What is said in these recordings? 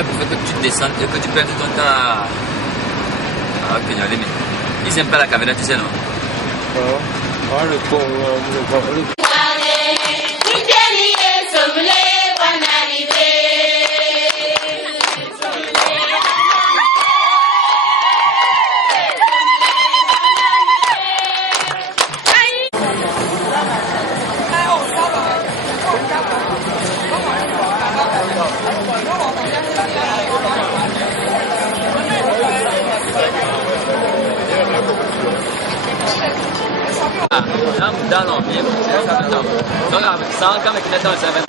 Comment tu fais que tu descendes et que tu perds ton temps à Kenyolé? Ils n'aiment pas la caméra, tu sais, non? Non, bien, donc avec ça, quand les clients ça va.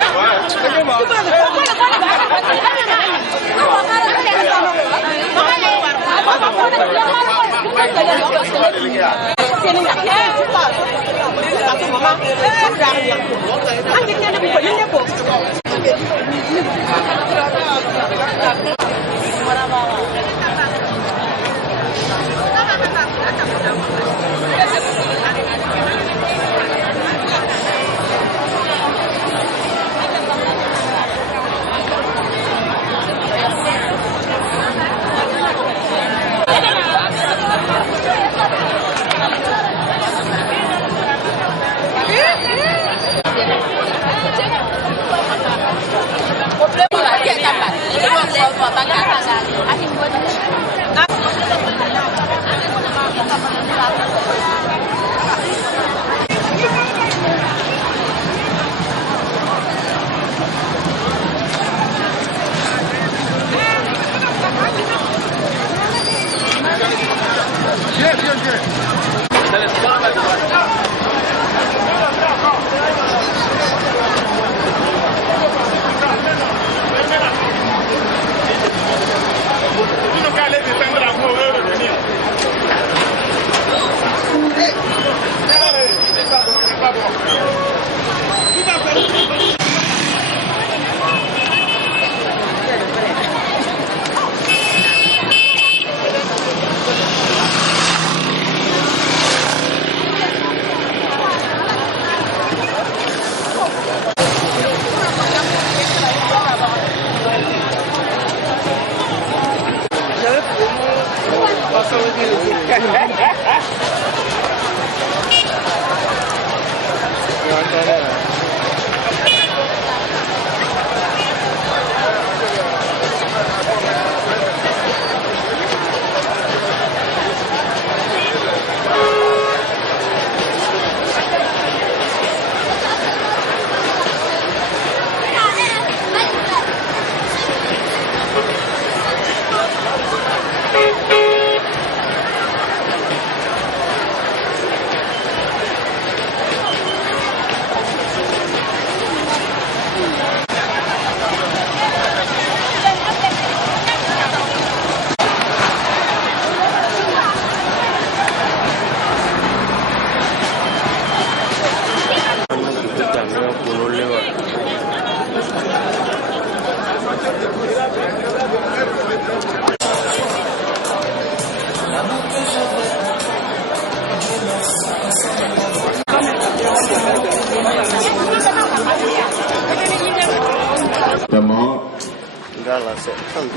Notamment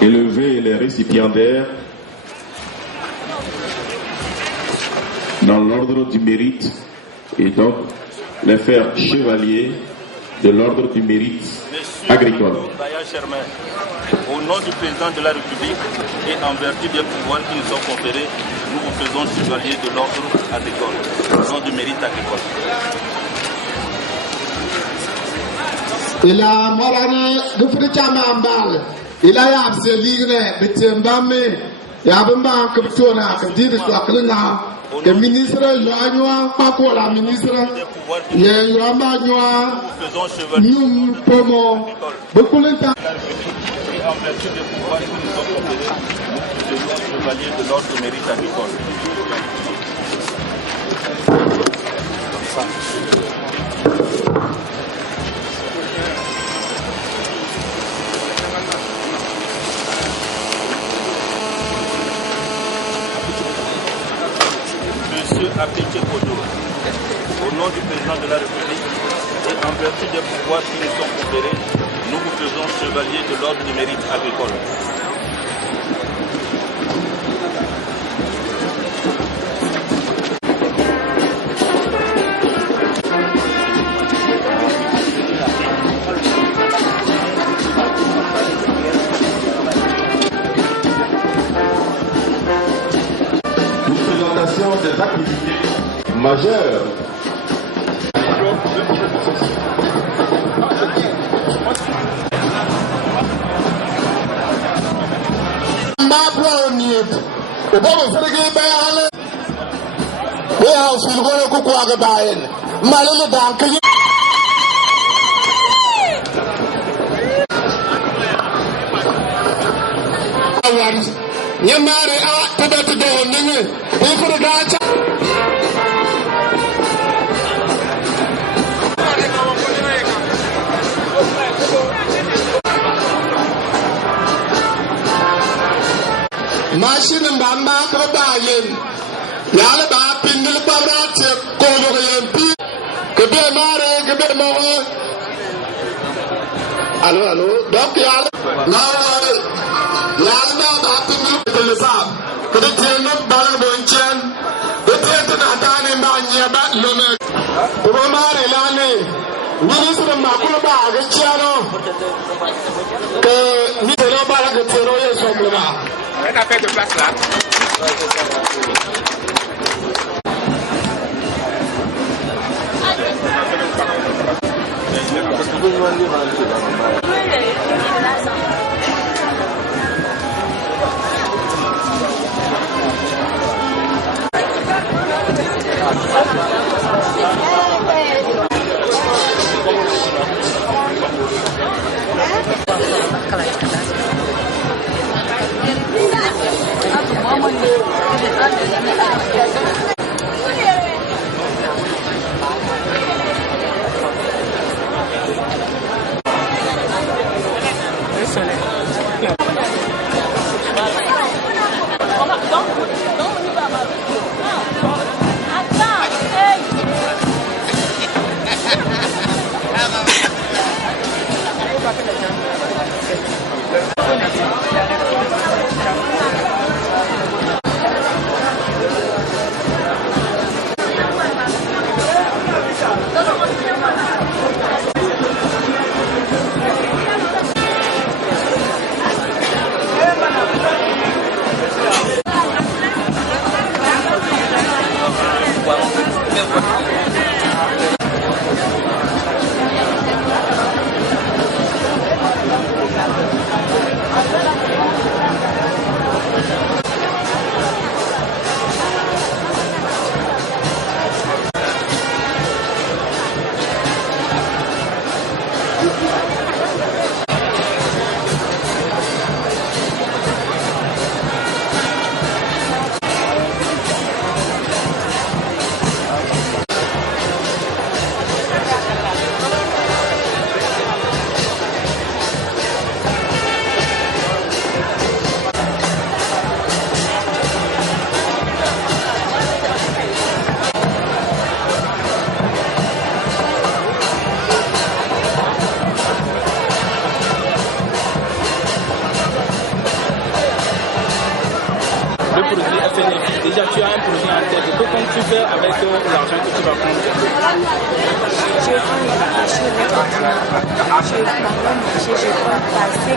élever les récipiendaires dans l'ordre du mérite et donc les faire chevaliers de l'ordre du mérite agricole. Au nom du président de la République et en vertu des pouvoirs qui nous sont conférés, nous vous faisons chevalier de l'ordre agricole, au nom du mérite agricole. Il a morani gufri chamambal il a yab se ligne betembame yabamba kaptona kadid swaklina ke ministre yoanwa pako la ministre ye yamba nwa nous pomo bekulenta Et en vertu des pouvoirs qui nous sont conférés, nous faisons chevalier de l'ordre du mérite agricole. Monsieur Apéché Kodo, au nom du président de la République et en vertu des pouvoirs qui nous sont conférés, nous vous faisons chevalier de l'ordre du mérite agricole. Des activités majeures. Yamari a tabata da wannan ne ko furga ta mashinin ba ma ko ba yin ya la ba pindil ba ra ce ko do yin pi ke be mare ke be mo alo dok ya na ya la ba pindil Elizab, que de tenir dans le bon chien, de traiter d'Adane et Maniaba, l'honneur. Pour Omar et l'année, ministre de Makuba, le Chiano, que nous allons pas le terreau et son bras. On a fait de place là. Déjà, tu as un projet en tête. Que comptes-tu faire avec l'argent que tu vas prendre? Je vais prendre le marché maintenant. Je vais prendre par 5%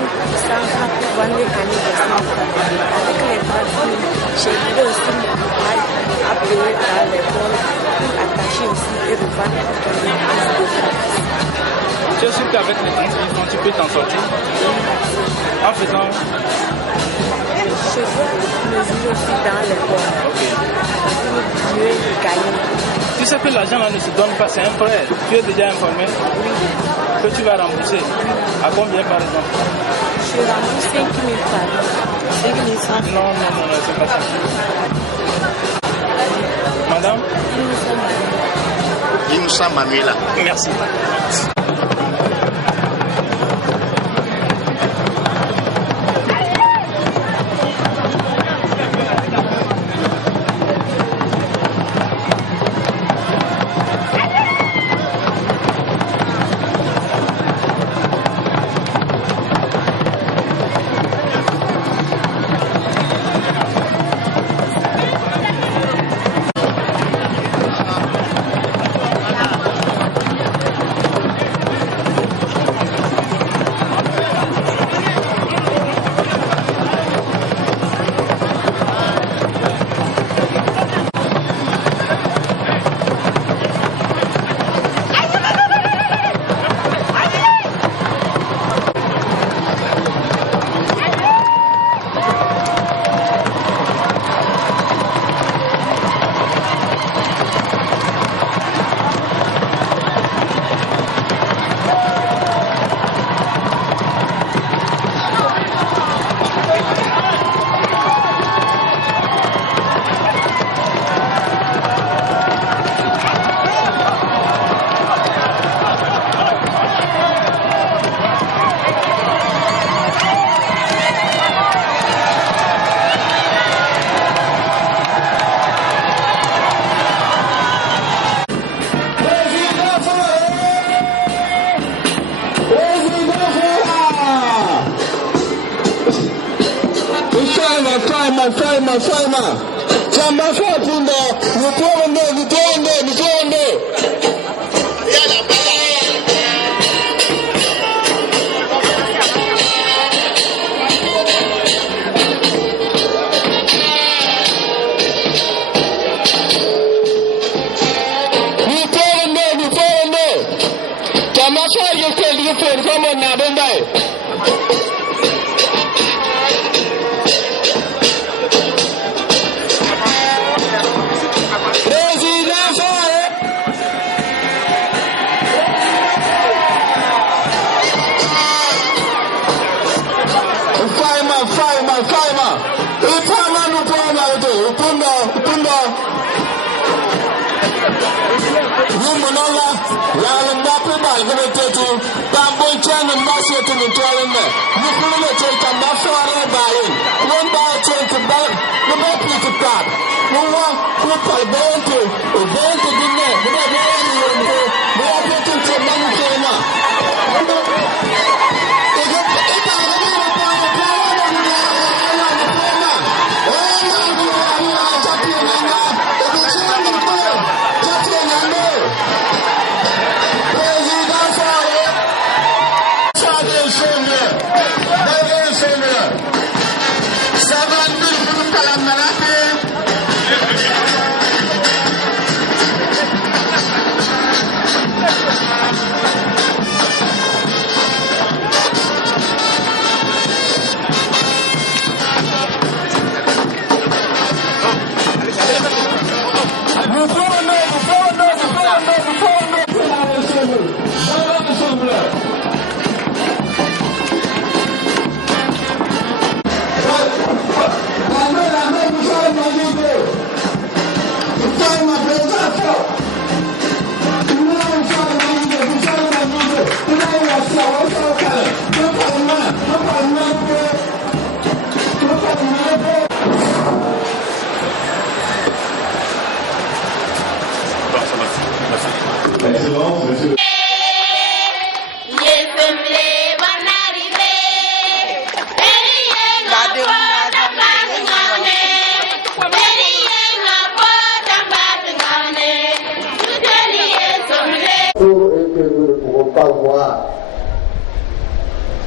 pour vendre les canettes de 100 francs. Avec les parfums, j'aimerais aussi me préparer à payer à l'école pour attacher aussi et revendre pour donner plus de services. Tu es sûr qu'avec les 30 000 francs, tu peux t'en sortir? En faisant... Je veux mesurer aussi dans l'école. Pour mieux gagner. Tu sais que l'argent là ne se donne pas, c'est un prêt. Tu es déjà informé? Oui. Que tu vas rembourser? À combien par exemple? Je rembourse 5 000 par an. 5 000 francs. Non, c'est pas ça. Madame? Inoussa Manuela. Merci.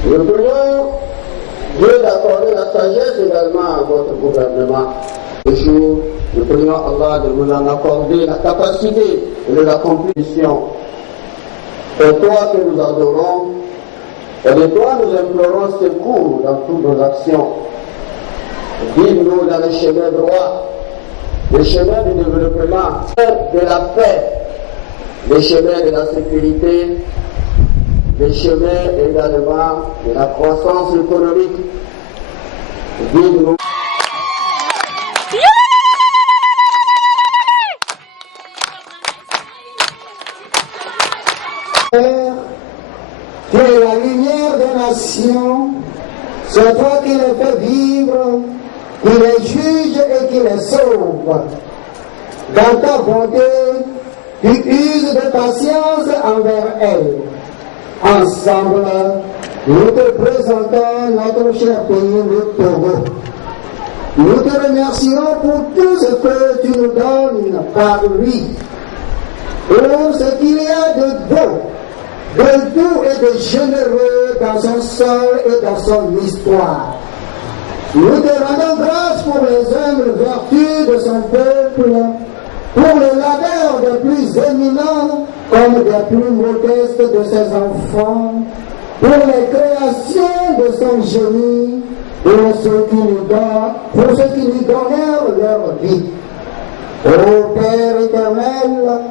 Nous prions Dieu d'accorder la sagesse également à votre gouvernement. Toujours, nous prions Allah de vous en accorder la capacité de l'accomplissement. C'est toi que nous adorons et de toi nous implorons secours dans toutes nos actions. Guide-nous dans le chemin droit, le chemin du développement, de la paix, le chemin de la sécurité, le chemin également de la croissance économique. Guide-nous. Tu es la lumière des nations, c'est toi qui les fais vivre, qui les juge et qui les sauve. Dans ta bonté, tu uses de patience envers elles. Ensemble, nous te présentons notre cher pays, le Togo. Nous te remercions pour tout ce que tu nous donnes par lui, pour ce qu'il y a de beau, de doux et de généreux dans son sol et dans son histoire. Nous te rendons grâce pour les humbles vertus de son peuple, pour le labeur des plus éminents comme des plus modestes de ses enfants, pour les créations de son génie, pour ceux qui lui donnèrent leur vie. Ô Père éternel,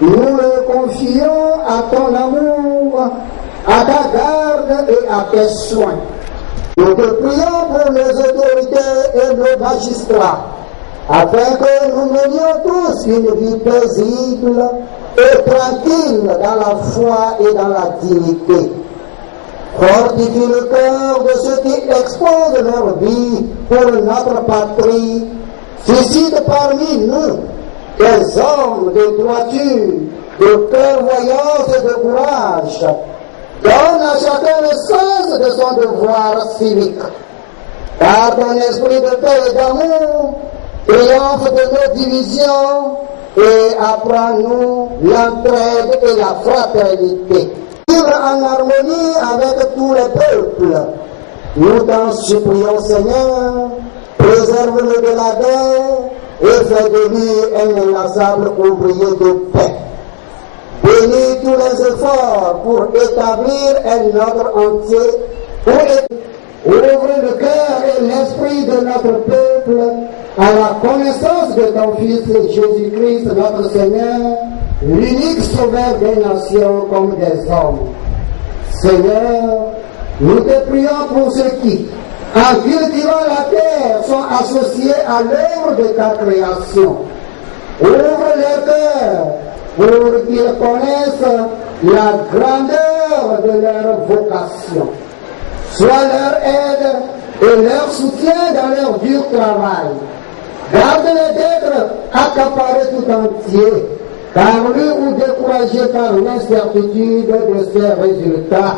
nous le confions à ton amour, à ta garde et à tes soins. Nous te prions pour les autorités et nos magistrats, afin que nous menions tous une vie paisible et tranquille dans la foi et dans la dignité. Fortifie le cœur de ceux qui exposent leur vie pour notre patrie. Suscite parmi nous des hommes de droiture, de clairvoyance et de courage. Donne à chacun le sens de son devoir civique. car ton esprit de paix et d'amour triomphe de nos divisions et apprends-nous l'entraide et la fraternité. Vivre en harmonie avec tous les peuples. Nous t'en supplions, Seigneur, préserve-le de la guerre et fais de lui un inlassable ouvrier de paix. Bénis tous les efforts pour établir un ordre entier. Ouvre le cœur et l'esprit de notre peuple à la connaissance de ton Fils Jésus-Christ, notre Seigneur, l'unique sauveur des nations comme des hommes. Seigneur, nous te prions pour ceux qui, en cultivant la terre, sont associés à l'œuvre de ta création. Ouvre leur cœur pour qu'ils connaissent la grandeur de leur vocation. Sois leur aide et leur soutien dans leur dur travail. Garde-les d'être accaparés tout entier, par lui ou découragés par l'incertitude de ses résultats.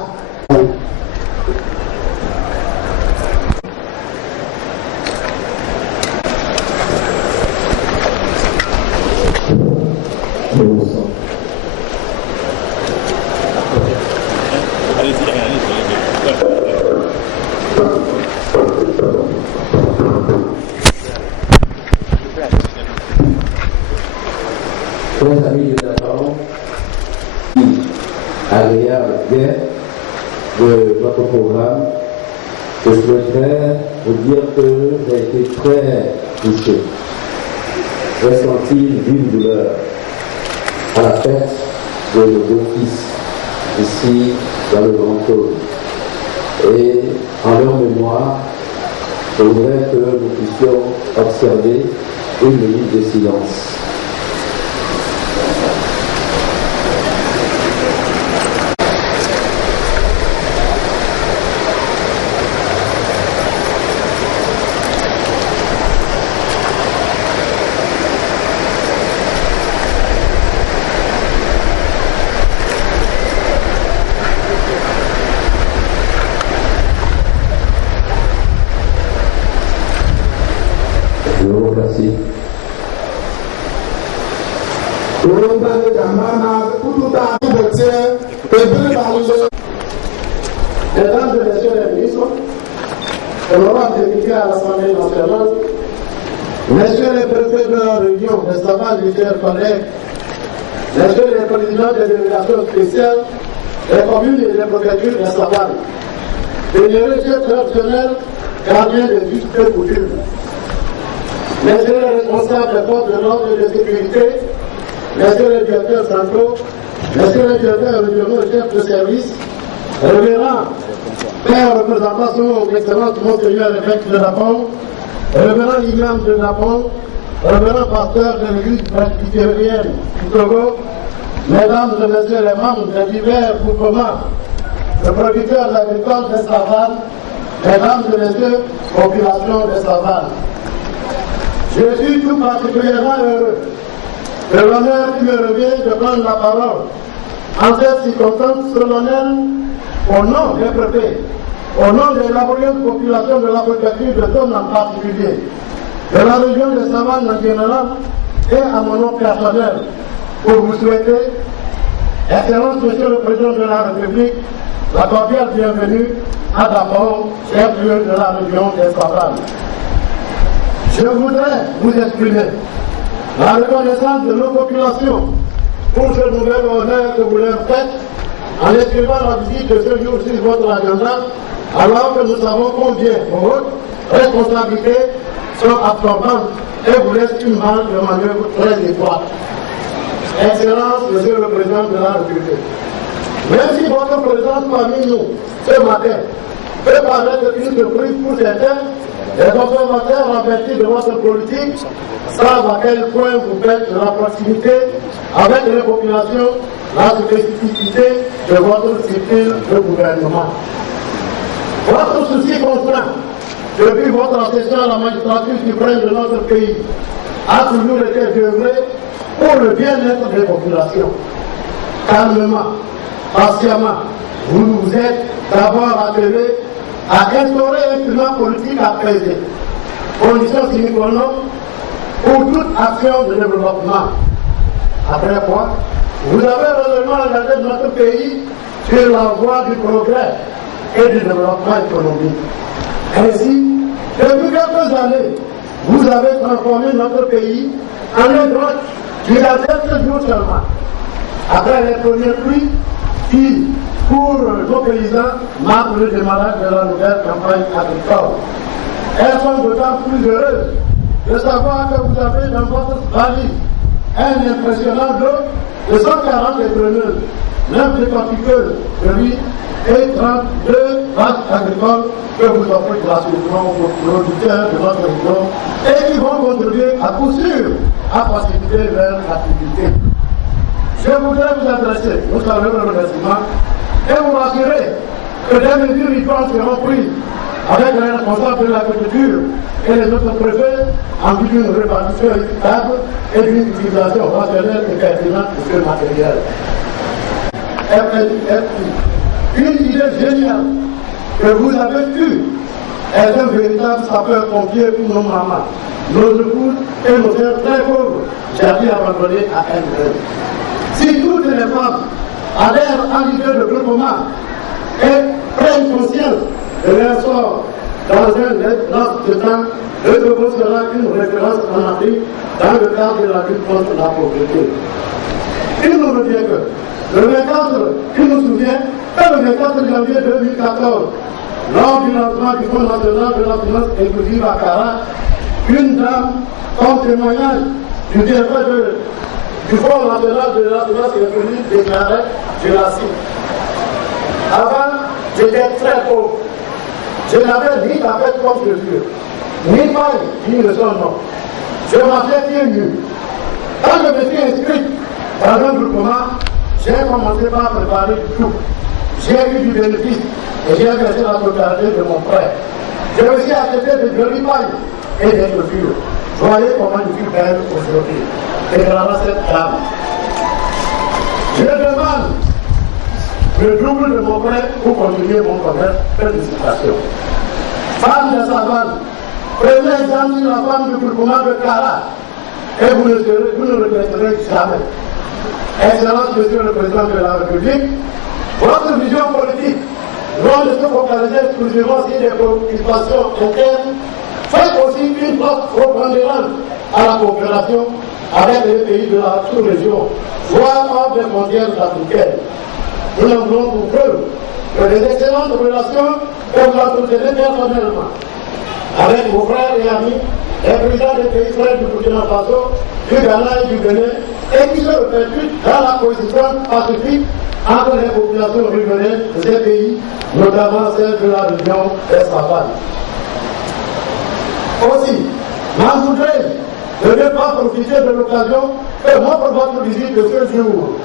Chers amis de Nathan, agréable bien de votre programme, je souhaiterais vous dire que j'ai été très touché. J'ai senti une douleur à la fête de nos deux fils ici dans le Grand Trône. Et en leur mémoire, je voudrais que nous puissions observer une minute de silence. Mesdames et messieurs les ministres, honorables députés à l'Assemblée nationale, messieurs les préfets de la région, mes savants, mes chers collègues, messieurs les présidents des délégations spéciales, les communes et les préfectures des savanes, vénérés chefs traditionnels, gardiens des justes coutumes, messieurs les responsables des forces de l'ordre et de sécurité, messieurs les directeurs centraux, messieurs les directeurs régionaux et chefs de service, révérends, père représentant son excellence Monseigneur l'évêque de Napon, révérend imam de Napon, révérend pasteur de l'église presbytérienne du Togo, mesdames et messieurs les membres des divers groupements, le producteur agricole des savanes, mesdames et messieurs, population des savanes. Je suis tout particulièrement heureux de l'honneur qui me revient de prendre la parole en cette circonstance solennelle au nom des préfets, au nom des laborieuses populations de la préfecture de Tonne en particulier, de la région de Savanes en général et à mon nom personnel, pour vous souhaiter, Excellence Monsieur le Président de la République, la cordiale bienvenue à Dapon, chef-lieu de la région des Savanes. Je voudrais vous exprimer la reconnaissance de nos populations pour ce nouvel honneur que vous leur faites en inscrivant la visite de ce jour sur votre agenda, alors que nous savons combien vos responsabilités sont absorbantes et vous laissent une marge de manœuvre très étroite. Excellence, Monsieur le Président de la République, même si votre présence parmi nous ce matin peut paraître une surprise pour certains, les observateurs avertis de votre politique savent à quel point vous faites de la proximité avec les populations la spécificité de votre style de gouvernement. Votre souci constant, depuis votre accession à la magistrature suprême de notre pays, a toujours été d'œuvrer pour le bien-être des populations. Calmement, patiemment, vous nous êtes d'abord attelés à instaurer un climat politique apaisé, condition sine qua non pour toute action de développement. Après quoi, vous avez réellement engagé notre pays sur la voie du progrès et du développement économique. Ainsi, depuis quelques années, vous avez transformé notre pays en un grotte qui a quelques jours seulement. Après les premières pluies qui, pour nos paysans, marquent le démarrage de la nouvelle campagne agricole. Elles sont d'autant plus heureuses de savoir que vous avez dans votre valise un impressionnant lot de 140 épreneuses, 9 décortiqueuses de riz et 32 vaches agricoles que vous offrez gratuitement aux producteurs de notre région et qui vont contribuer à coup sûr à faciliter leur activité. Je voudrais vous adresser nos chaleureux remerciements et vous rassurer que des mesures idoines seront prises avec les responsables de l'agriculture et les autres préfets en vue d'une répartition équitable et d'une utilisation rationnelle et pertinente de ce matériel. Une idée géniale que vous avez eue est un véritable sapeur-pompier pour nos mamans, nos épouses et nos frères très pauvres, jadis abandonnés à elles-mêmes. Si toutes les femmes adhèrent à l'idée de groupement et prennent conscience de leur sort dans un laps de temps, le Togo sera une référence en Afrique dans le cadre de la lutte contre la pauvreté. Il nous revient que le 24, il nous souvient que le 24 janvier 2014, lors du lancement du Fonds national de la finance inclusive à Kara, une dame, comme témoignage du directeur du Fonds national de la finance inclusive, déclarait, je la cite, « Avant, j'étais très pauvre. Je n'avais ni tapette comme chaussure, ni paille, ni le son nom. Je marchais pieds nus. Quand je me suis inscrit dans un groupement, j'ai commencé par préparer tout. J'ai eu du bénéfice et j'ai versé la totalité de mon frère. J'ai aussi acheté des jolies pailles et des chaussures. Voyez comment je suis belle aujourd'hui. Déclara cette dame. Je demande le double de mon frère pour continuer mon commerce. Félicitations. Femme de savane, prenez exemple sur la femme du groupement de Kara et vous ne regretterez jamais. Excellence, Monsieur le Président de la République, votre vision politique, loin de se focaliser exclusivement sur des préoccupations internes, fait aussi une place prépondérante à la coopération avec les pays de la sous-région, voire hors des frontières africaines. Nous en voulons pour preuve que les excellentes relations que vous entretenez personnellement avec vos frères et amis, les présidents des pays frères du Burkina Faso, du Ghana et du Bénin, et qui se répercutent dans la coexistence pacifique entre les populations riveraines de ces pays, notamment celles de la région des Savanes. Aussi, m'en voudrais de ne pas profiter de l'occasion que m'offre votre visite de ce jour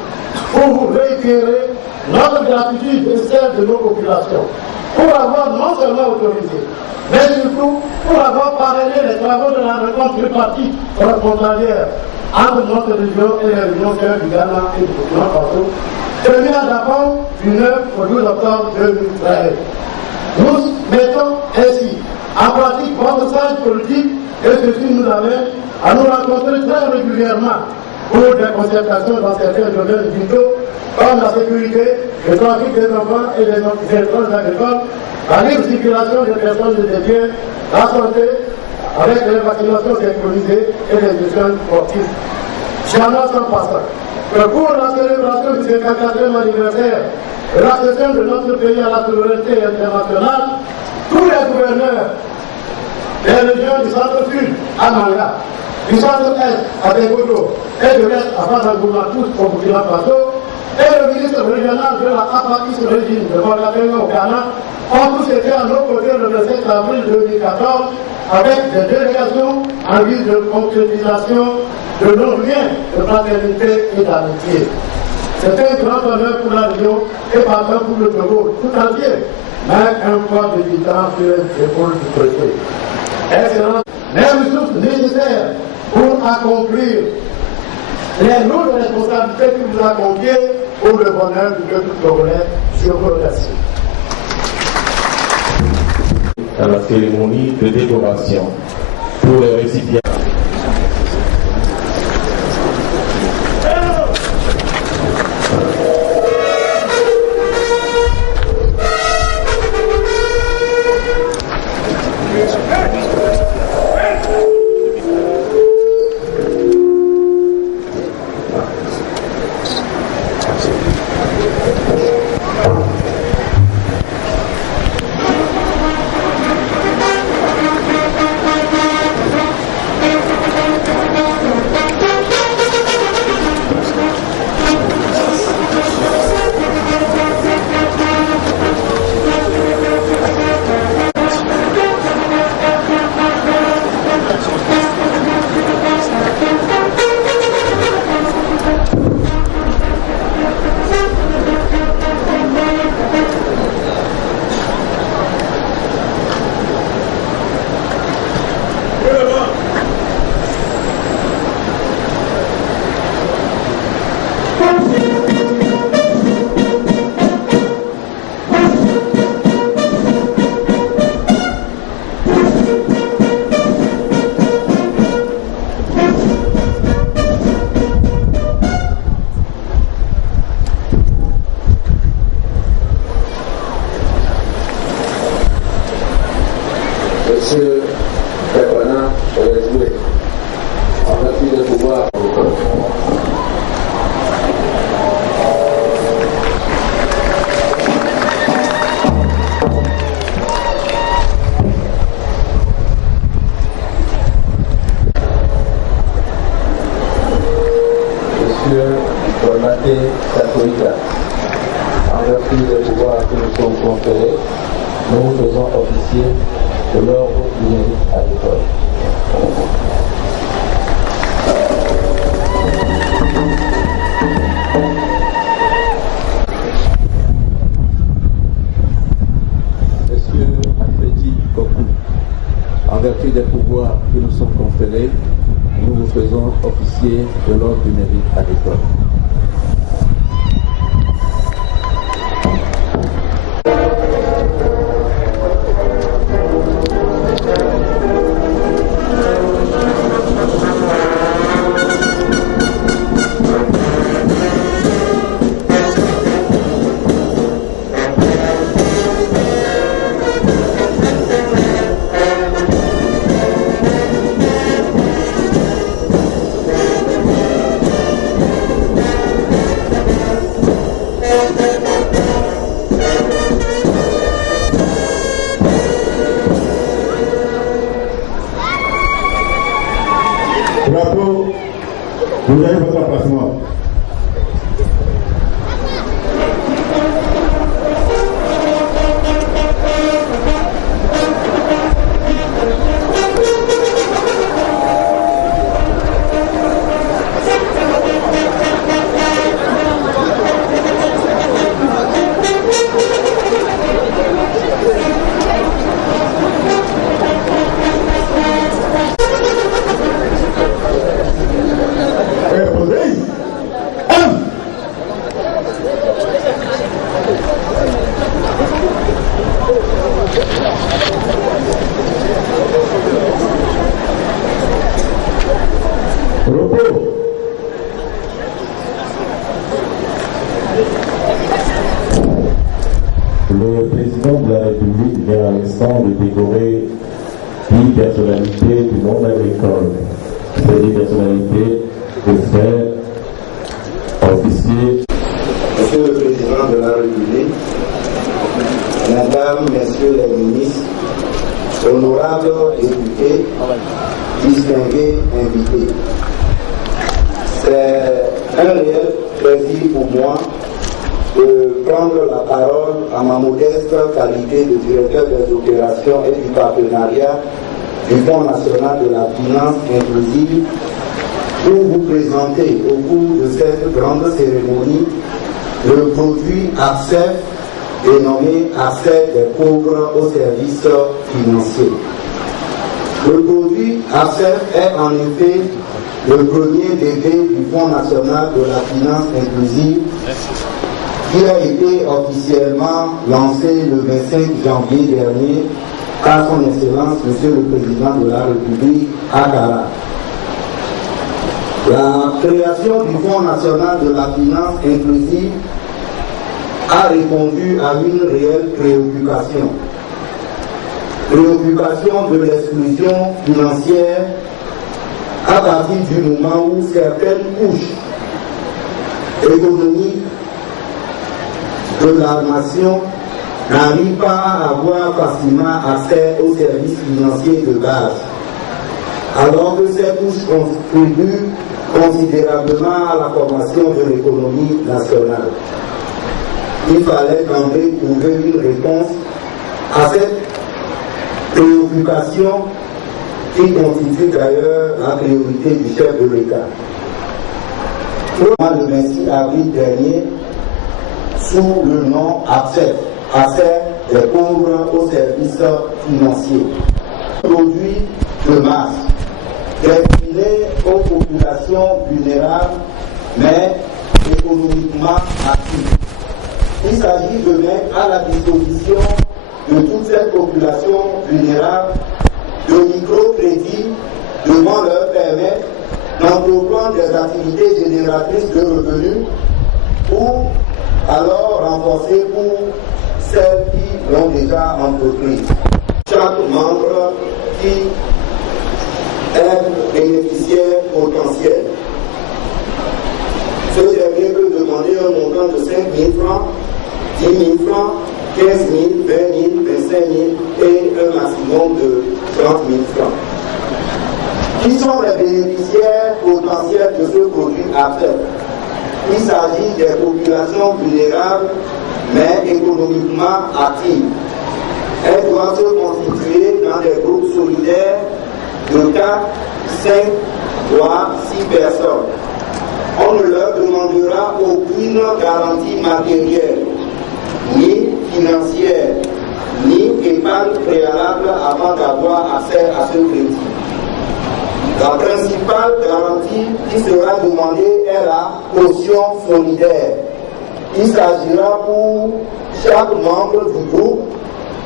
pour vous réitérer notre gratitude et celle de nos populations, pour avoir non seulement autorisé, mais surtout pour avoir parrainé les travaux de la rencontre tripartite frontalière entre notre région et les régions du Ghana et du Burkina Faso, tenue à Dakar du 9 au 12 octobre 2013. Nous mettons ainsi en pratique votre sage politique et ceci nous amène à nous rencontrer très régulièrement pour des concertations dans certains domaines vitaux comme la sécurité, le trafic des enfants et des étranges agricoles, la libre circulation des personnes et des biens, la santé, avec les vaccinations synchronisées et les échanges sportifs. J'annonce en passant que pour la célébration du 54e anniversaire de l'accession de notre pays à la souveraineté internationale, tous les gouverneurs des régions du centre-sud à Manga, du centre-est à Tegodo et de l'est à Fadangoumatous au Burkina Faso, et le ministre régional de la APACIS régime de Ouagadougou au Ghana ont tous été à nos côtés le 27 avril 2014 avec des délégations en vue de concrétisation de nos liens de fraternité et d'amitié. C'est un grand honneur pour la région et partant pour le Togo tout entier, mais un poids de distance sur les épaules du préfet. Excellence, les ressources nécessaires pour accomplir les lourdes responsabilités que vous avez confiées pour le bonheur du peuple togolais. Je vous remercie. à la cérémonie de décoration. Pour les récipients. Monsieur Pepana aurait joué en vertu des pouvoirs. Monsieur Donate Sakoïta, en vertu des pouvoirs que nous sommes conférés, nous nous faisons officier de l'ordre du mérite à l'école. Monsieur Alfredi Kokou, en vertu des pouvoirs que nous sommes conférés, nous vous faisons officier de l'ordre du mérite à l'école. Bravo, vous avez votre emplacement. Le président de la République vient à l'instant de décorer 10 personnalités du monde agricole. Ces 10 personnalités de frères, officiers. Monsieur le Président de la République, Mesdames, Messieurs les ministres, honorables députés, distingués invités, c'est un réel plaisir pour moi de prendre la parole à ma modeste qualité de directeur des opérations et du partenariat du Fonds national de la finance inclusive pour vous présenter au cours de cette grande cérémonie le produit ACEF dénommé ACEF des pauvres au service financier. Le produit ACEF est en effet le premier bébé du Fonds national de la finance inclusive qui a été officiellement lancé le 25 janvier dernier par son Excellence, Monsieur le Président de la République, à Kara. La création du Fonds national de la finance inclusive a répondu à une réelle préoccupation. Préoccupation de l'exclusion financière à partir du moment où certaines couches économiques de la nation n'arrivent pas à avoir facilement accès aux services financiers de base, alors que ces couches contribuent considérablement à la formation de l'économie nationale. Il fallait d'emblée trouver une réponse à cette préoccupation qui constitue d'ailleurs la priorité du chef de l'État. Le 26 avril dernier, sous le nom ACEF, des pauvres aux services financiers, produit de masse destiné aux populations vulnérables mais économiquement actives. Il s'agit de mettre à la disposition de toute cette population vulnérable de microcrédits devant leur permettre d'entreprendre des activités génératrices de revenus ou alors renforcer pour celles qui l'ont déjà entrepris. Chaque membre qui est bénéficiaire potentiel. Ce dernier peut demander un montant de 5 000 francs, 10 000 francs, 15 000, 20 000, 25 000 et un maximum de 30 000 francs. Qui sont les bénéficiaires potentiels de ce produit ACEF? Il s'agit des populations vulnérables mais économiquement actives. Elles doivent se constituer dans des groupes solidaires de 4, 5, voire 6 personnes. On ne leur demandera aucune garantie matérielle, ni financière, ni épargne préalable avant d'avoir accès à ce crédit. La principale garantie qui sera demandée est la caution solidaire. Il s'agira pour chaque membre du groupe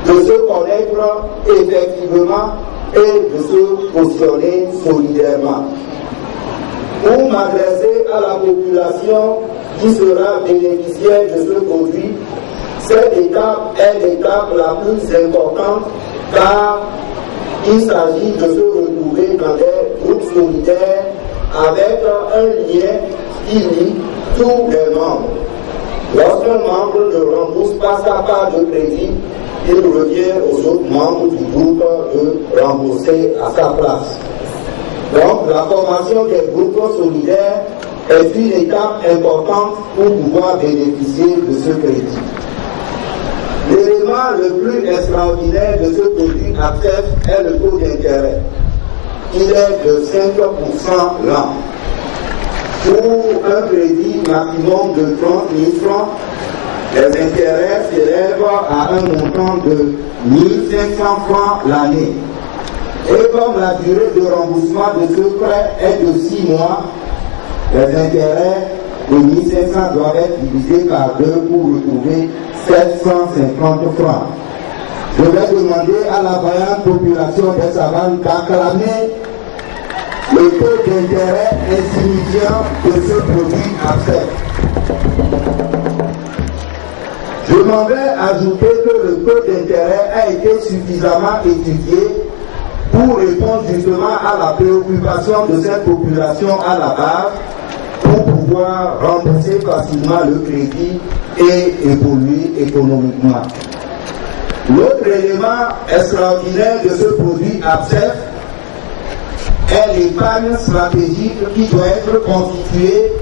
de se connaître effectivement et de se cautionner solidairement. Pour m'adresser à la population qui sera bénéficiaire de ce produit, cette étape est l'étape la plus importante car il s'agit de se retrouver dans des groupes solidaires avec un lien qui lie tous les membres. Lorsqu'un membre ne rembourse pas sa part de crédit, il revient aux autres membres du groupe de rembourser à sa place. Donc, la formation des groupes solidaires est une étape importante pour pouvoir bénéficier de ce crédit. L'élément le plus extraordinaire de ce produit ACEF est le taux d'intérêt. Il est de 5% l'an. Pour un crédit maximum de 30 000 francs, les intérêts s'élèvent à un montant de 1 500 francs l'année. Et comme la durée de remboursement de ce prêt est de 6 mois, les intérêts de 1 500 doivent être divisés par 2 pour retrouver 750 francs. Je vais demander à la vaillante population des savanes d'acclamer le taux d'intérêt insignifiant de ce produit ACEF. Je m'en vais ajouter que le taux d'intérêt a été suffisamment étudié pour répondre justement à la préoccupation de cette population à la base pour pouvoir rembourser facilement le crédit et évoluer économiquement. L'autre élément extraordinaire de ce produit ACEF est l'épargne stratégique qui doit être constituée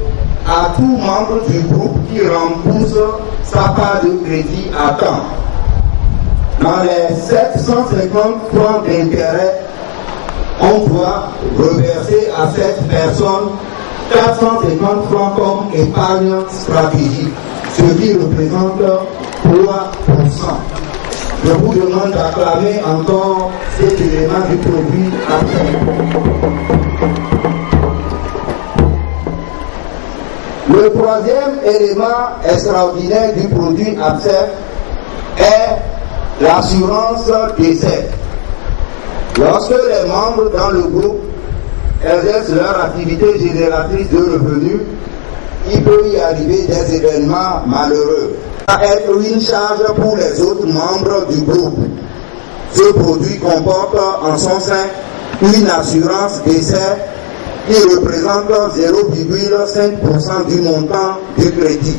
à tout membre du groupe qui rembourse sa part de crédit à temps. Dans les 750 francs d'intérêt, on doit reverser à cette personne 450 francs comme épargne stratégique, ce qui représente 3%. Je vous demande d'acclamer encore cet élément du produit ACEF. Le troisième élément extraordinaire du produit ACEF est l'assurance décès. Lorsque les membres dans le groupe exercent leur activité génératrice de revenus, il peut y arriver des événements malheureux. Ça va être une charge pour les autres membres du groupe. Ce produit comporte en son sein une assurance décès qui représente 0,5% du montant du crédit.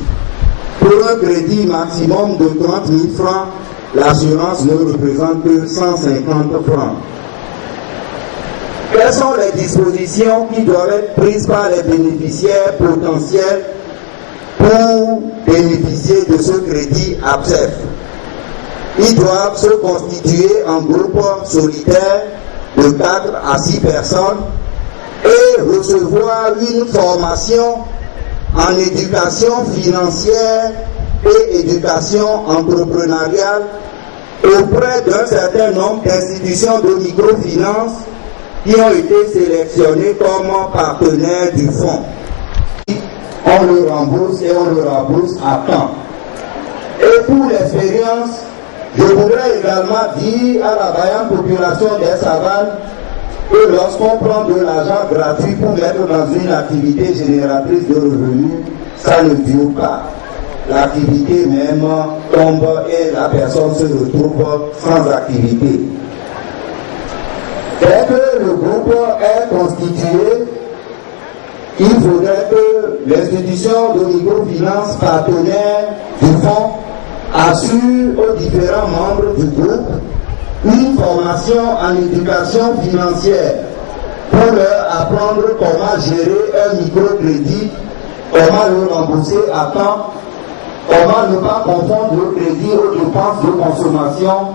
Pour un crédit maximum de 30 000 francs, l'assurance ne représente que 150 francs. Quelles sont les dispositions qui doivent être prises par les bénéficiaires potentiels pour bénéficier de ce crédit ABCEF? Ils doivent se constituer en groupe solitaire de 4 à 6 personnes et recevoir une formation en éducation financière et éducation entrepreneuriale auprès d'un certain nombre d'institutions de microfinance qui ont été sélectionnées comme partenaires du fonds. On le rembourse et on le rembourse à temps. Et pour l'expérience, je voudrais également dire à la vaillante population des savanes que lorsqu'on prend de l'argent gratuit pour mettre dans une activité génératrice de revenus, ça ne dure pas. L'activité même tombe et la personne se retrouve sans activité. Dès que le groupe est constitué, il faudrait que l'institution de microfinance partenaire du fonds assure aux différents membres du groupe une formation en éducation financière pour leur apprendre comment gérer un microcrédit, comment le rembourser à temps, comment ne pas confondre le crédit aux dépenses de consommation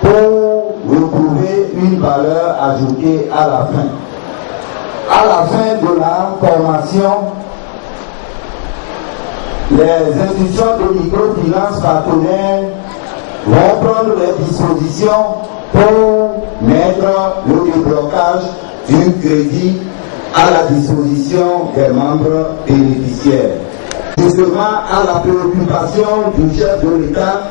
pour retrouver une valeur ajoutée à la fin. À la fin de la formation, les institutions de microfinance partenaires vont prendre les dispositions pour mettre le déblocage du crédit à la disposition des membres bénéficiaires. Justement, à la préoccupation du chef de l'État,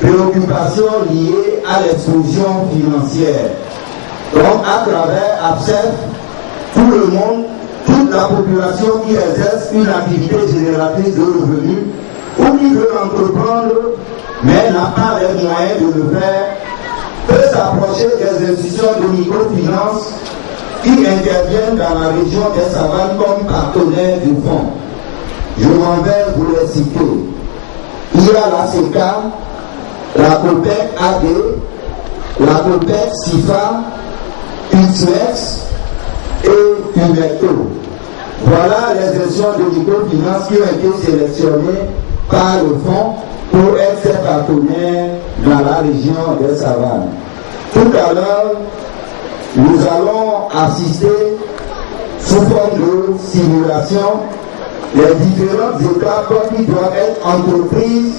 préoccupation liée à l'exclusion financière. Donc, à travers ABCEF, tout le monde, toute la population qui exerce une activité génératrice de revenus ou qui veut entreprendre mais n'a pas les moyens de le faire, peut s'approcher des institutions de microfinance qui interviennent dans la région des savanes comme partenaires du fonds. Je m'en vais vous les citer. Il y a la CECA, la COPEC AD, la COPEC SIFA, UXMEX et UMECTO. Voilà les institutions de microfinance qui ont été sélectionnées par le fonds pour être ses partenaires dans la région des savanes. Tout à l'heure, nous allons assister sous forme de simulation les différentes étapes qui doivent être entreprises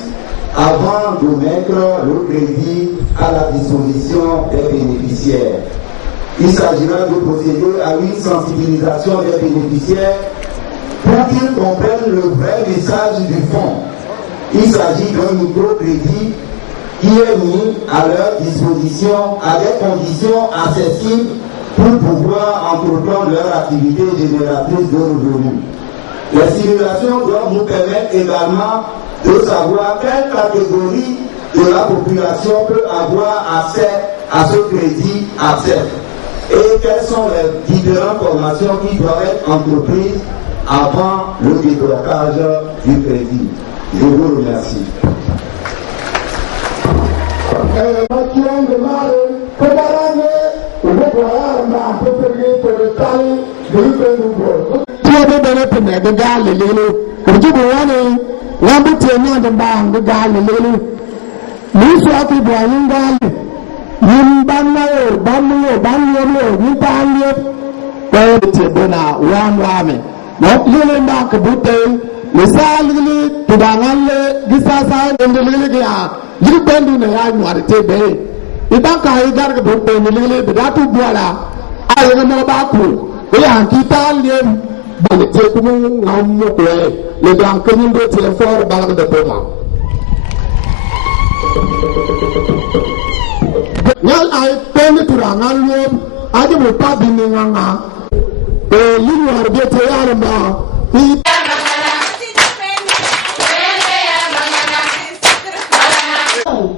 avant de mettre le crédit à la disposition des bénéficiaires. Il s'agira de procéder à une sensibilisation des bénéficiaires pour qu'ils comprennent le vrai message du fonds. Il s'agit d'un microcrédit qui est mis à leur disposition à des conditions accessibles pour pouvoir entreprendre leur activité génératrice de revenus. Les simulations doivent nous permettre également de savoir quelle catégorie de la population peut avoir accès à ce crédit ABCEF et quelles sont les différentes formations qui doivent être entreprises avant le déblocage du crédit. Je vous remercie. misali tudangalle gisasa ndelele ya yibendu ne ya nwar tebe ibaka idar ke bote ndelele bedatu buala ayo mo ba ku ya kita lem bale te ku ngam mo ko le dan ke ndo te for bala de poma nyal ay pende turanga lob aje mo pa binanga yinu harbe te yara ba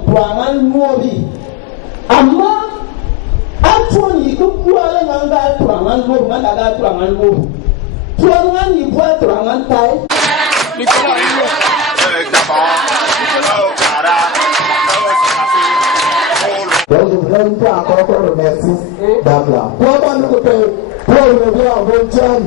tuangan mobi amma antoni ko kuala nganga tuangan mobi mandaga tuangan mobi tuangan ni buat tuangan tai donc je voudrais une fois encore remercier d'Abla. Pourquoi nous coupons pour revenir en bon temps?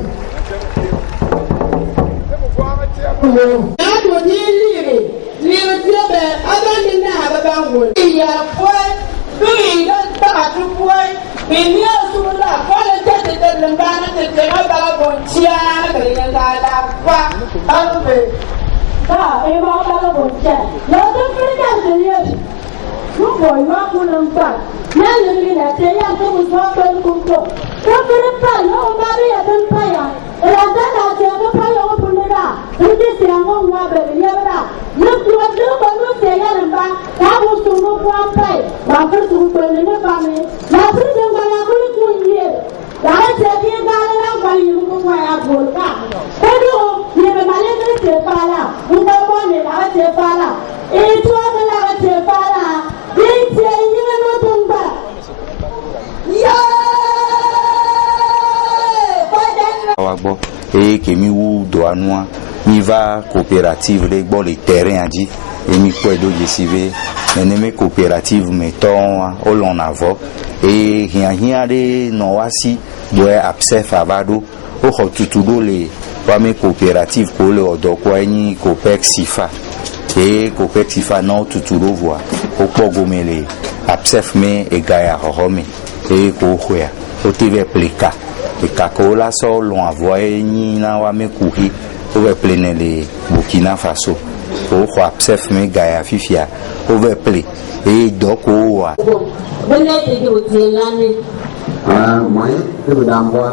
Et que mi ou douanois mi va coopérative les bon les terrains dit et mi quoi do yesive mais coopérative mettons au l'on avo et rien de non asi doit absef avado au tutudo les pas mes coopératives pour le odo quoi ni copec sifa et copec sifa non tutudo voix au pogomele absef me et gaia home et ko khoya au tv plika et kakola so l'on envoyé ni na wa me kuhi au plein les Burkina Faso au absef me gaia fifia au ple et donc au moi je veux d'envoi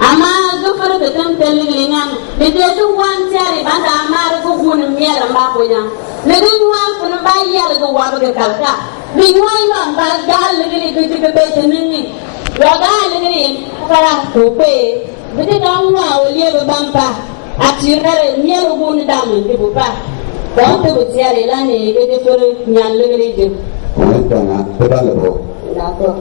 ama gafara da tantan lingan de de wan tiare banda amara ko gun miela ma ko nya ne din wan kun ba yala go wa ga kalka bi wan ma ba dal ne de de be tinni wa dal ne kara ko pe de dan wa o le ba bamba atirare miela gun da mun de ba donc ko tiare la ne de fere nyal le ne de d'accord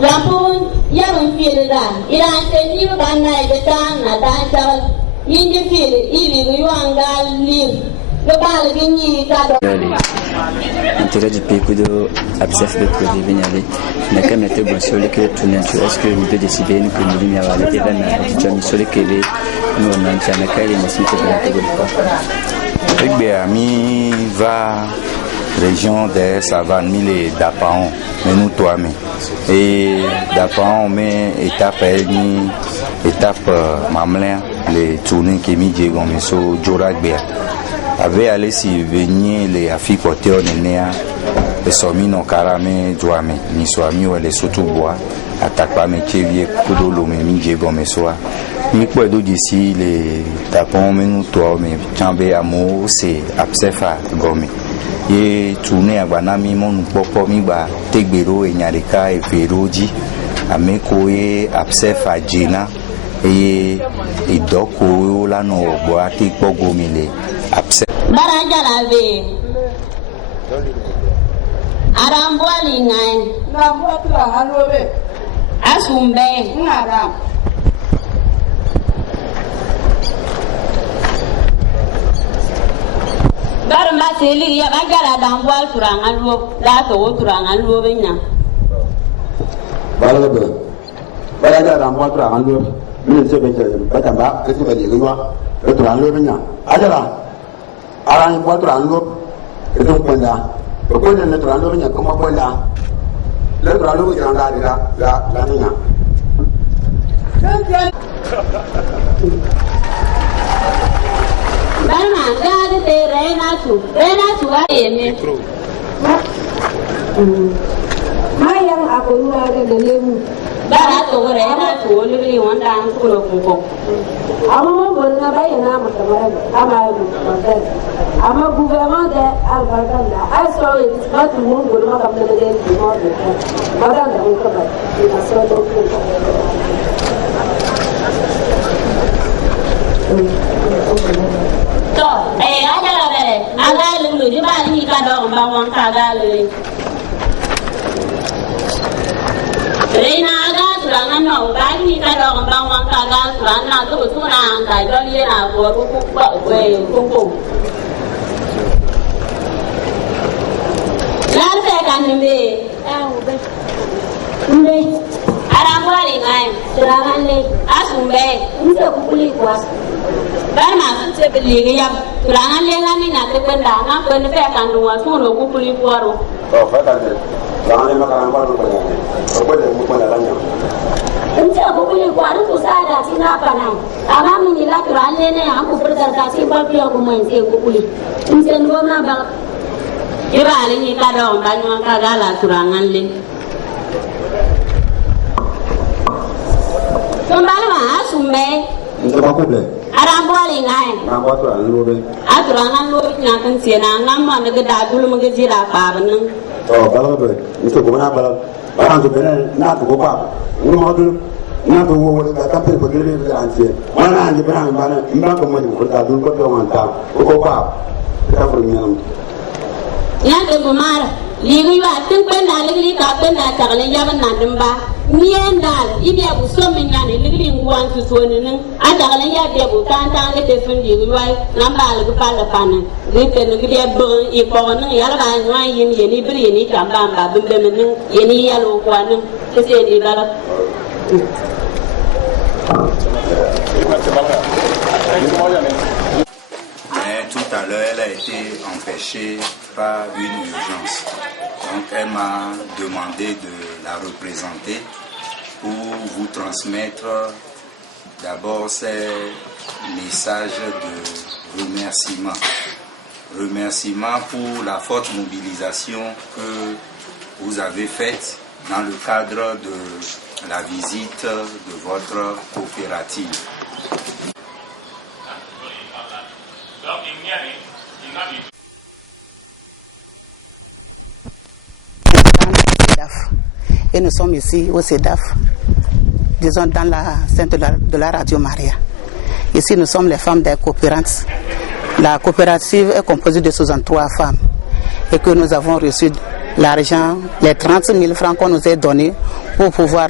Lapun yang feel da ila teni bana betan na dantal yindi feel ili yuanga lim le bal gni ka intérêt du pays de absef de produit vignalé n'a qu'à mettre bon sur les que tout est-ce que vous devez décider que nous n'y a pas été là mais tu as mis sur les que nous on a jamais qu'à les machines de quoi ami va région des savanes mille d'Apaon mais nous toi mais et Dapaon mais étape ni étape Mamelin les tournées qui mis Diego mais so Joragbe avait allé si venir les afficoter on est les somi non carame douame ni soami ou les surtout bois attaque pas mais qui vient kudolo mais mi Diego mais so mi quoi do d'ici les Dapaon mais nous toi mais chambe amour c'est absefa gomi et tourner à Banami mon popo mi ba tegbero e nyarika e feroji ameko e absef ajina e idoko la no bo ati pogomile absef baranja la ve arambwali ngai na mbotla halobe asumbe ngara dar ma seli ya bagara dambwal turangan lo la to turangan lo benya balabe balaga dambwal turangan lo min se be batamba ke se be yigwa turangan lo benya ajala aran bo turangan lo ke to kwenda ko ne turangan lo benya kuma kwenda le turangan lo janga dira la nya Bana gade te rena su wa yeme Mayang aku luar da lemu bara to rena su woni wanda an ko ko amma mun gonna bayyana maka mara amma amma gouvernement da albarkan da Mais tout à l'heure, elle a été empêchée par une urgence. Donc elle m'a demandé de la représenter pour vous transmettre d'abord ces messages de remerciement. Remerciement pour la forte mobilisation que vous avez faite dans le cadre de la visite de votre coopérative. Et nous sommes ici au CEDAF, disons dans la Sainte de la Radio Maria. Ici, nous sommes les femmes des coopérantes. La coopérative est composée de 63 femmes et que nous avons reçu l'argent, les 30 000 francs qu'on nous a donnés pour pouvoir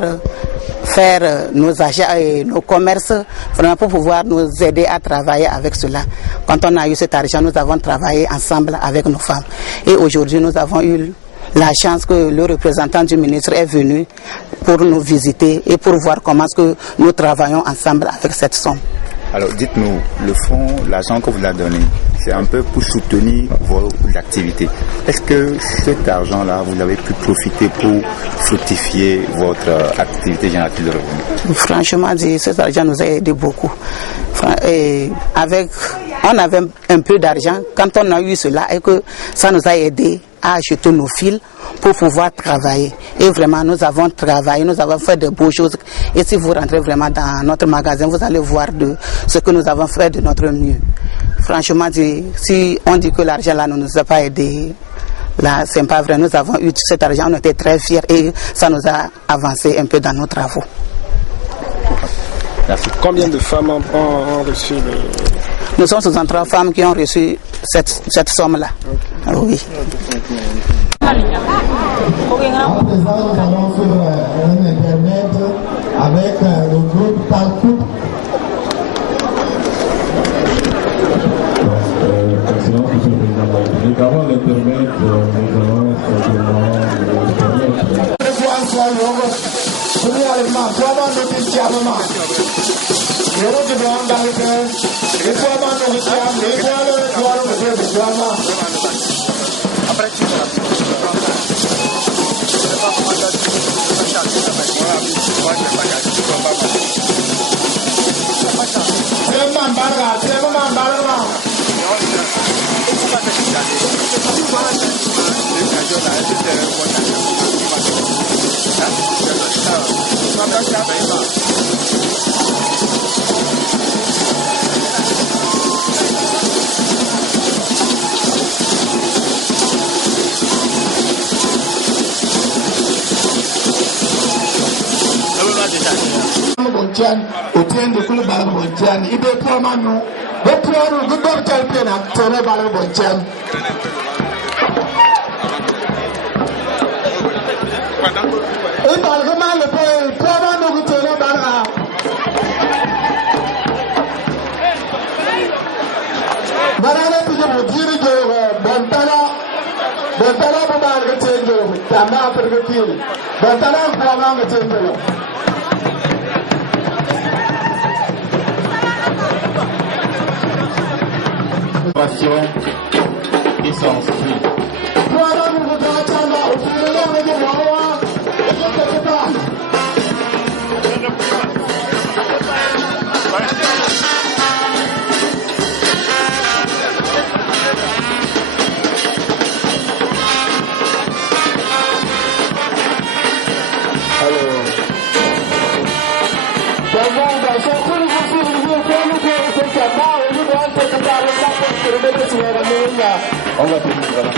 faire nos achats et nos commerces, vraiment pour pouvoir nous aider à travailler avec cela. Quand on a eu cet argent, nous avons travaillé ensemble avec nos femmes. Et aujourd'hui, nous avons eu la chance que le représentant du ministre est venu pour nous visiter et pour voir comment est-ce que nous travaillons ensemble avec cette somme. Alors dites-nous, le fonds, l'argent que vous l'avez donné, c'est un peu pour soutenir vos activités. Est-ce que cet argent-là, vous avez pu profiter pour fructifier votre activité génératrice de revenus? Franchement dit, cet argent nous a aidé beaucoup. Et on avait un peu d'argent quand on a eu cela et que ça nous a aidé à acheter nos fils pour pouvoir travailler. Et vraiment, nous avons travaillé, nous avons fait de beaux choses. Et si vous rentrez vraiment dans notre magasin, vous allez voir de ce que nous avons fait de notre mieux. Franchement, si on dit que l'argent là ne nous a pas aidé, là, c'est pas vrai. Nous avons eu cet argent, on était très fiers et ça nous a avancé un peu dans nos travaux. Merci. Combien de femmes ont reçu le... Nous sommes 63 femmes qui ont reçu cette somme-là. Okay. Oui. À présent, nous allons sur un internet avec le groupe Talcout. Excellence, Monsieur le Président de la République. Avant l'internet, nous allons simplement bonchen otende kul bal bonchen ibe pomanu be poru gudor telpena tene bal bonchen ibal gama le pomanu gutene bal barana tije mudiri jo bantala bubar ga tenjo tama perga kiri bantala kwama ga tenjo passion et sans esprit. On va finir, voilà.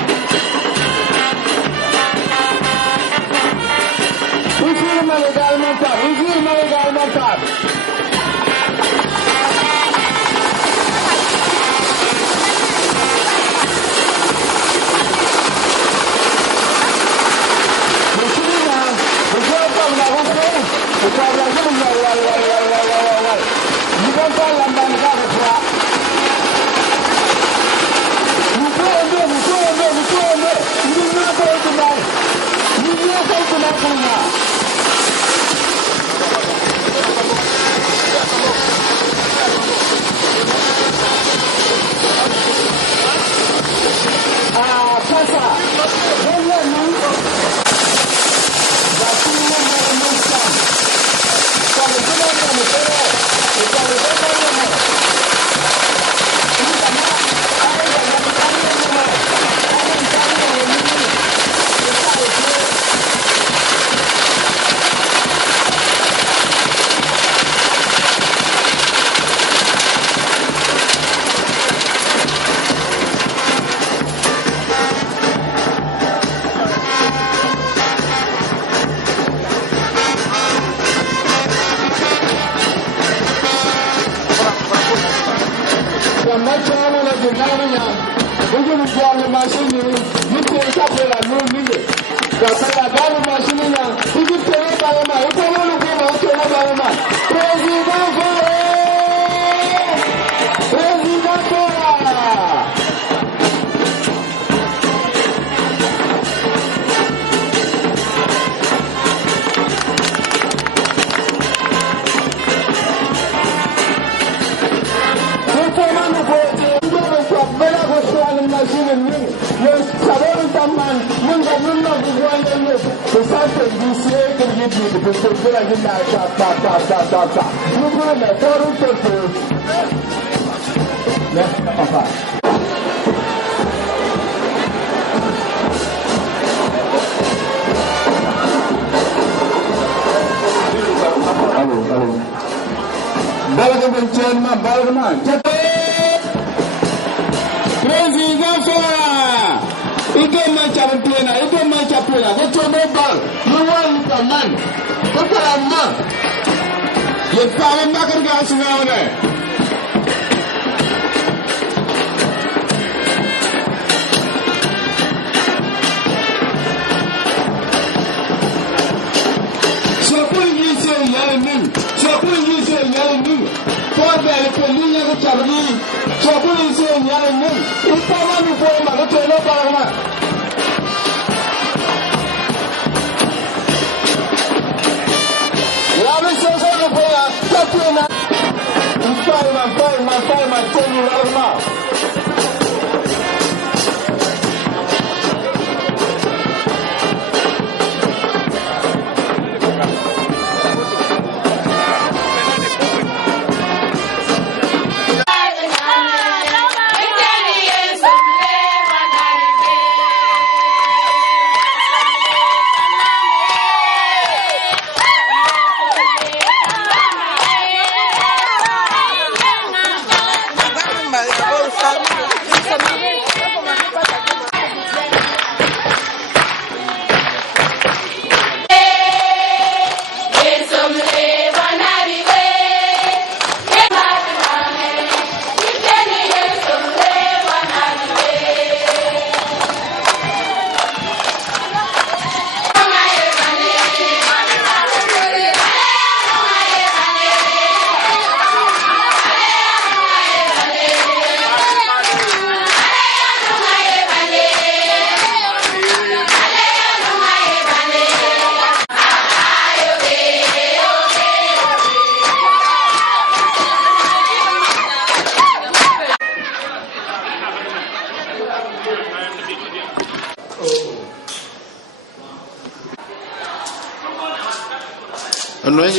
Normal,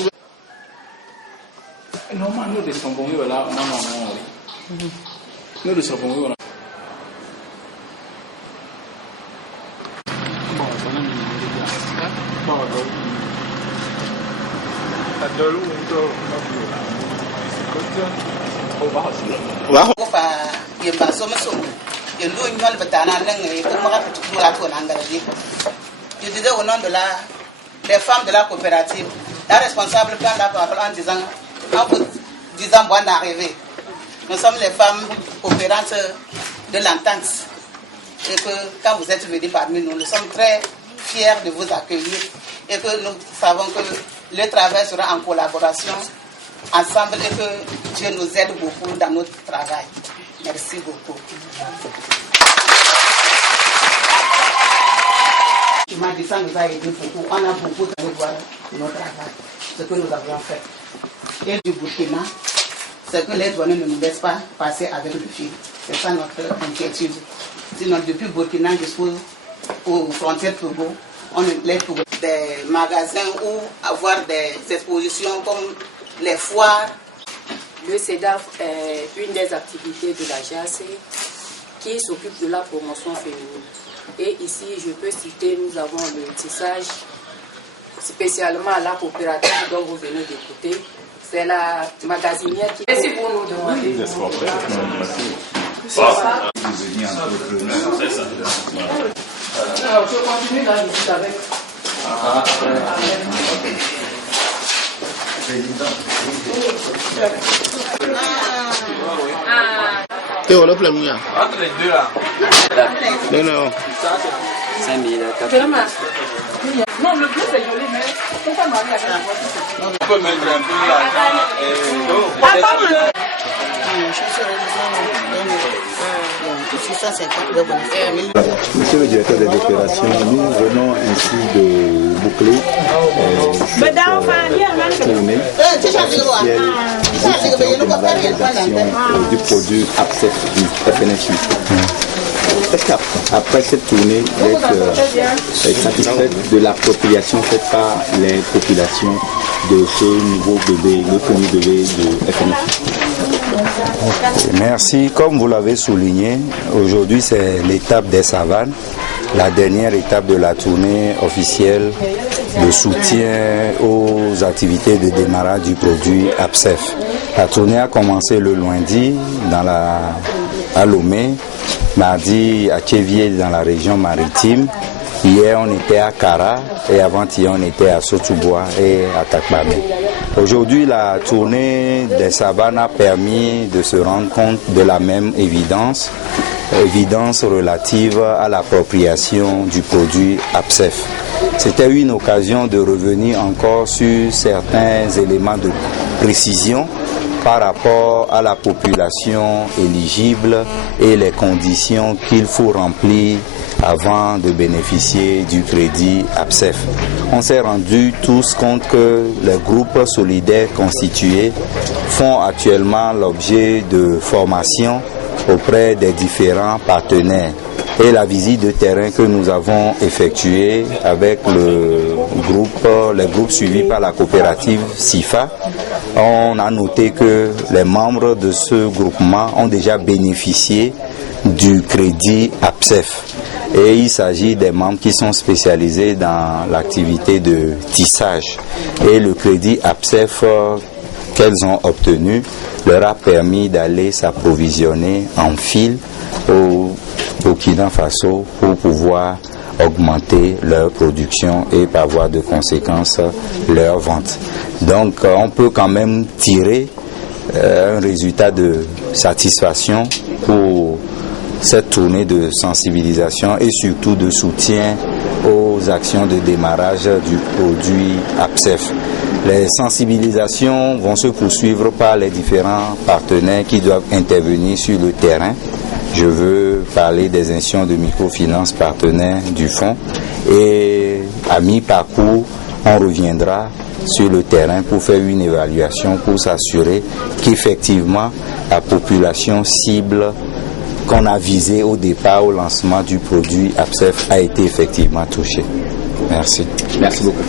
nous descendons là, non. Nous descendons là. Je disais au nom des femmes de la coopérative, la responsable prend la parole en vous disant bon d'arriver. Nous sommes les femmes coopérantes de l'entente et que quand vous êtes venus parmi nous, nous sommes très fiers de vous accueillir et que nous savons que le travail sera en collaboration ensemble et que Dieu nous aide beaucoup dans notre travail. Merci beaucoup. Il m'a dit ça nous a aidé beaucoup. On a beaucoup de voir notre travail, ce que nous avons fait. Et du Burkina, c'est que les douaniers ne nous laissent pas passer avec le fil. C'est ça notre inquiétude. Sinon, depuis Burkina jusqu'aux frontières Togo, on laisse des magasins ou avoir des expositions comme les foires. Le CEDAF est une des activités de la GAC qui s'occupe de la promotion féminine. Et ici, je peux citer, nous avons le tissage, spécialement à la coopérative dont vous venez d'écouter. C'est la magasinière qui... Et si vous nous demandez... Alors, je continue la visite avec... Et on a plein de mien. Entre les deux là. Non. 5 000, 4 000. Non, le bleu c'est joli, mais c'est pas mal. On peut mettre un peu là. Monsieur le directeur des opérations, nous venons ainsi de boucler cette tournée officielle de démarrage du produit APSEF du FNSU. Est-ce qu'après cette tournée, vous êtes satisfait de l'appropriation faite par les populations de ce nouveau bébé, le premier bébé de FNSU? Merci. Comme vous l'avez souligné, aujourd'hui c'est l'étape des savanes, la dernière étape de la tournée officielle de soutien aux activités de démarrage du produit APSEF. La tournée a commencé le lundi à Lomé, mardi à Tchévier dans la région maritime. Hier on était à Kara et avant-hier on était à Sotoubois et à Takbamé. Aujourd'hui la tournée des savanes a permis de se rendre compte de la même évidence relative à l'appropriation du produit APSEF. C'était une occasion de revenir encore sur certains éléments de précision par rapport à la population éligible et les conditions qu'il faut remplir avant de bénéficier du crédit APSEF. On s'est rendu tous compte que les groupes solidaires constitués font actuellement l'objet de formations auprès des différents partenaires. Et la visite de terrain que nous avons effectuée avec les groupes suivis par la coopérative SIFA, on a noté que les membres de ce groupement ont déjà bénéficié du crédit APSEF. Et il s'agit des membres qui sont spécialisés dans l'activité de tissage. Et le crédit APSEF qu'elles ont obtenu leur a permis d'aller s'approvisionner en fil au Burkina Faso pour pouvoir augmenter leur production et par voie de conséquence leur vente. Donc on peut quand même tirer un résultat de satisfaction pour cette tournée de sensibilisation et surtout de soutien aux actions de démarrage du produit APSEF. Les sensibilisations vont se poursuivre par les différents partenaires qui doivent intervenir sur le terrain. Je veux parler des institutions de microfinance partenaires du fonds et à mi-parcours, on reviendra sur le terrain pour faire une évaluation pour s'assurer qu'effectivement la population cible qu'on a visée au départ au lancement du produit APSEF a été effectivement touchée. Merci. Merci beaucoup.